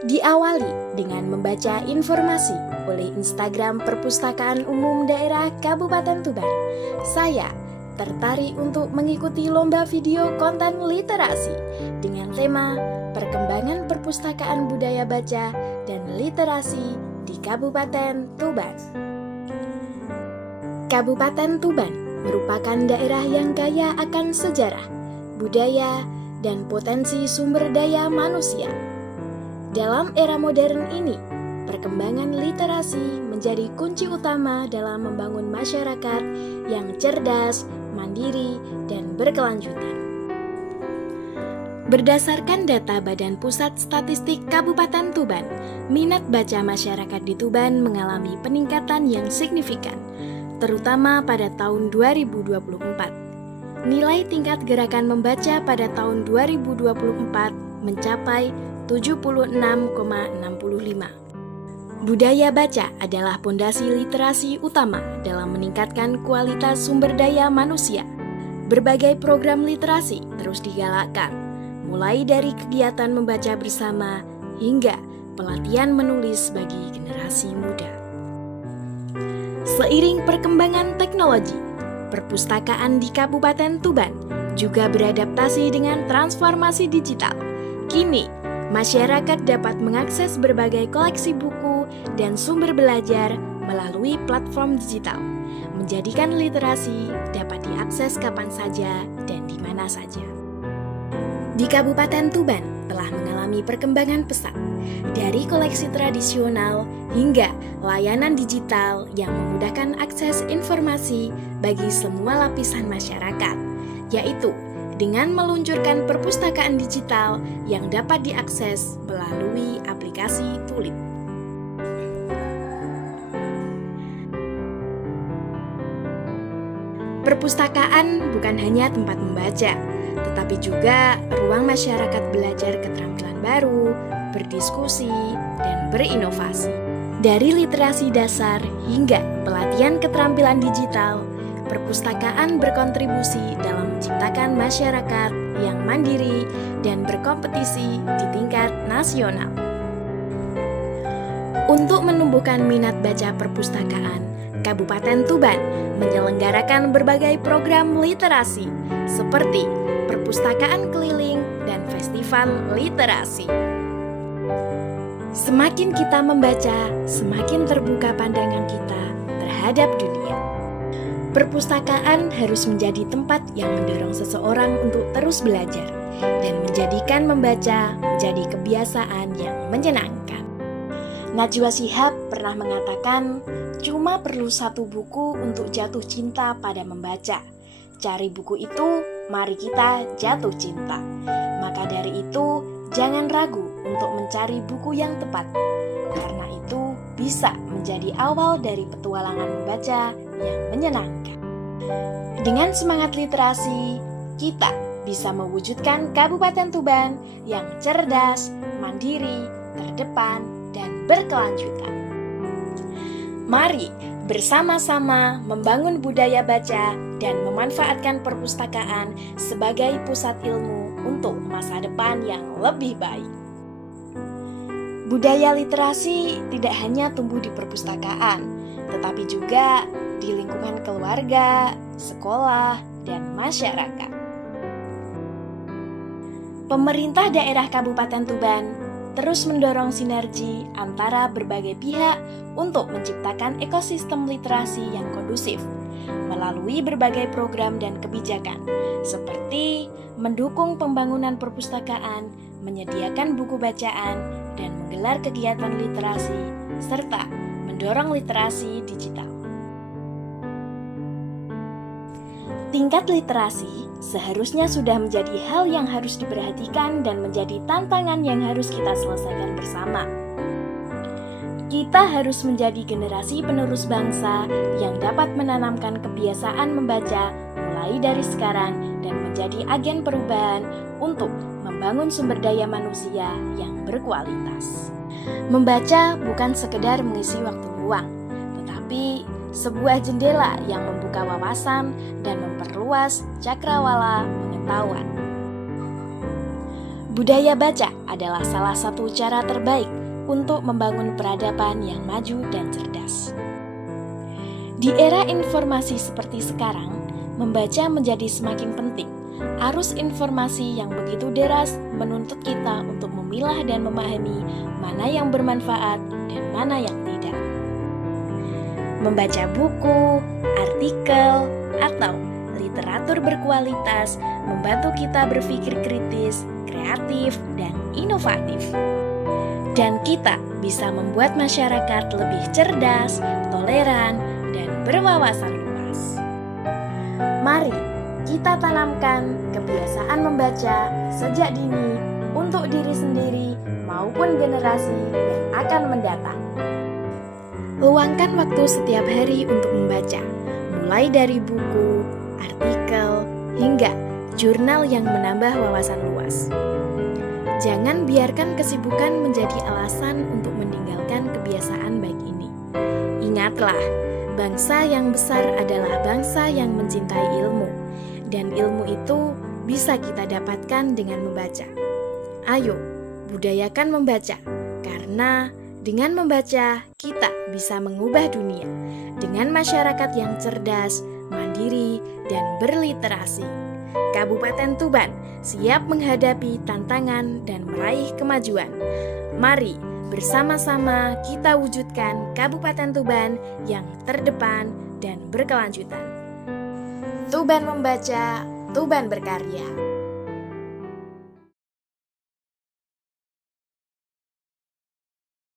Diawali dengan membaca informasi oleh Instagram Perpustakaan Umum Daerah Kabupaten Tuban. Saya tertarik untuk mengikuti lomba video konten literasi dengan tema Perkembangan Perpustakaan Budaya Baca dan Literasi di Kabupaten Tuban. Kabupaten Tuban merupakan daerah yang kaya akan sejarah, budaya, dan potensi sumber daya manusia. Dalam era modern ini, perkembangan literasi menjadi kunci utama dalam membangun masyarakat yang cerdas, mandiri, dan berkelanjutan. Berdasarkan data Badan Pusat Statistik Kabupaten Tuban, minat baca masyarakat di Tuban mengalami peningkatan yang signifikan, terutama pada tahun 2024. Nilai tingkat gerakan membaca pada tahun 2024 mencapai 76,65. Budaya baca adalah pondasi literasi utama dalam meningkatkan kualitas sumber daya manusia. Berbagai program literasi terus digalakkan, mulai dari kegiatan membaca bersama hingga pelatihan menulis bagi generasi muda. Seiring perkembangan teknologi, perpustakaan di Kabupaten Tuban juga beradaptasi dengan transformasi digital. Kini, masyarakat dapat mengakses berbagai koleksi buku dan sumber belajar melalui platform digital, menjadikan literasi dapat diakses kapan saja dan di mana saja. Di Kabupaten Tuban telah mengalami perkembangan pesat, dari koleksi tradisional hingga layanan digital yang memudahkan akses informasi bagi semua lapisan masyarakat, yaitu dengan meluncurkan perpustakaan digital yang dapat diakses melalui aplikasi Tulip. Perpustakaan bukan hanya tempat membaca, tetapi juga ruang masyarakat belajar keterampilan baru, berdiskusi, dan berinovasi. Dari literasi dasar hingga pelatihan keterampilan digital, perpustakaan berkontribusi dalam menciptakan masyarakat yang mandiri dan berkompetisi di tingkat nasional. Untuk menumbuhkan minat baca perpustakaan, Kabupaten Tuban menyelenggarakan berbagai program literasi seperti perpustakaan keliling dan festival literasi. Semakin kita membaca, semakin terbuka pandangan kita terhadap dunia. Perpustakaan harus menjadi tempat yang mendorong seseorang untuk terus belajar dan menjadikan membaca menjadi kebiasaan yang menyenangkan. Najwa Shihab pernah mengatakan, cuma perlu satu buku untuk jatuh cinta pada membaca. Cari buku itu, mari kita jatuh cinta. Maka dari itu, jangan ragu untuk mencari buku yang tepat, karena itu bisa menjadi awal dari petualangan membaca yang menyenangkan. Dengan semangat literasi, kita bisa mewujudkan Kabupaten Tuban yang cerdas, mandiri, terdepan, dan berkelanjutan. Mari bersama-sama membangun budaya baca dan memanfaatkan perpustakaan sebagai pusat ilmu untuk masa depan yang lebih baik. Budaya literasi tidak hanya tumbuh di perpustakaan, tetapi juga di lingkungan keluarga, sekolah, dan masyarakat. Pemerintah daerah Kabupaten Tuban terus mendorong sinergi antara berbagai pihak untuk menciptakan ekosistem literasi yang kondusif melalui berbagai program dan kebijakan, seperti mendukung pembangunan perpustakaan, menyediakan buku bacaan, dan menggelar kegiatan literasi, serta mendorong literasi digital. Tingkat literasi seharusnya sudah menjadi hal yang harus diperhatikan dan menjadi tantangan yang harus kita selesaikan bersama. Kita harus menjadi generasi penerus bangsa yang dapat menanamkan kebiasaan membaca mulai dari sekarang dan menjadi agen perubahan untuk membangun sumber daya manusia yang berkualitas. Membaca bukan sekedar mengisi waktu luang, tetapi sebuah jendela yang membuka wawasan dan memperluas cakrawala pengetahuan. Budaya baca adalah salah satu cara terbaik untuk membangun peradaban yang maju dan cerdas. Di era informasi seperti sekarang, membaca menjadi semakin penting. Arus informasi yang begitu deras menuntut kita untuk memilah dan memahami mana yang bermanfaat dan mana yang tidak. Membaca buku, artikel, atau literatur berkualitas membantu kita berpikir kritis, kreatif, dan inovatif. Dan kita bisa membuat masyarakat lebih cerdas, toleran, dan berwawasan luas. Mari kita tanamkan kebiasaan membaca sejak dini untuk diri sendiri maupun generasi yang akan mendatang. Luangkan waktu setiap hari untuk membaca, mulai dari buku, artikel, hingga jurnal yang menambah wawasan luas. Jangan biarkan kesibukan menjadi alasan untuk meninggalkan kebiasaan baik ini. Ingatlah, bangsa yang besar adalah bangsa yang mencintai ilmu, dan ilmu itu bisa kita dapatkan dengan membaca. Ayo, budayakan membaca, karena dengan membaca kita bisa mengubah dunia dengan masyarakat yang cerdas, mandiri, dan berliterasi. Kabupaten Tuban siap menghadapi tantangan dan meraih kemajuan. Mari bersama-sama kita wujudkan Kabupaten Tuban yang terdepan dan berkelanjutan. Tuban membaca, Tuban berkarya.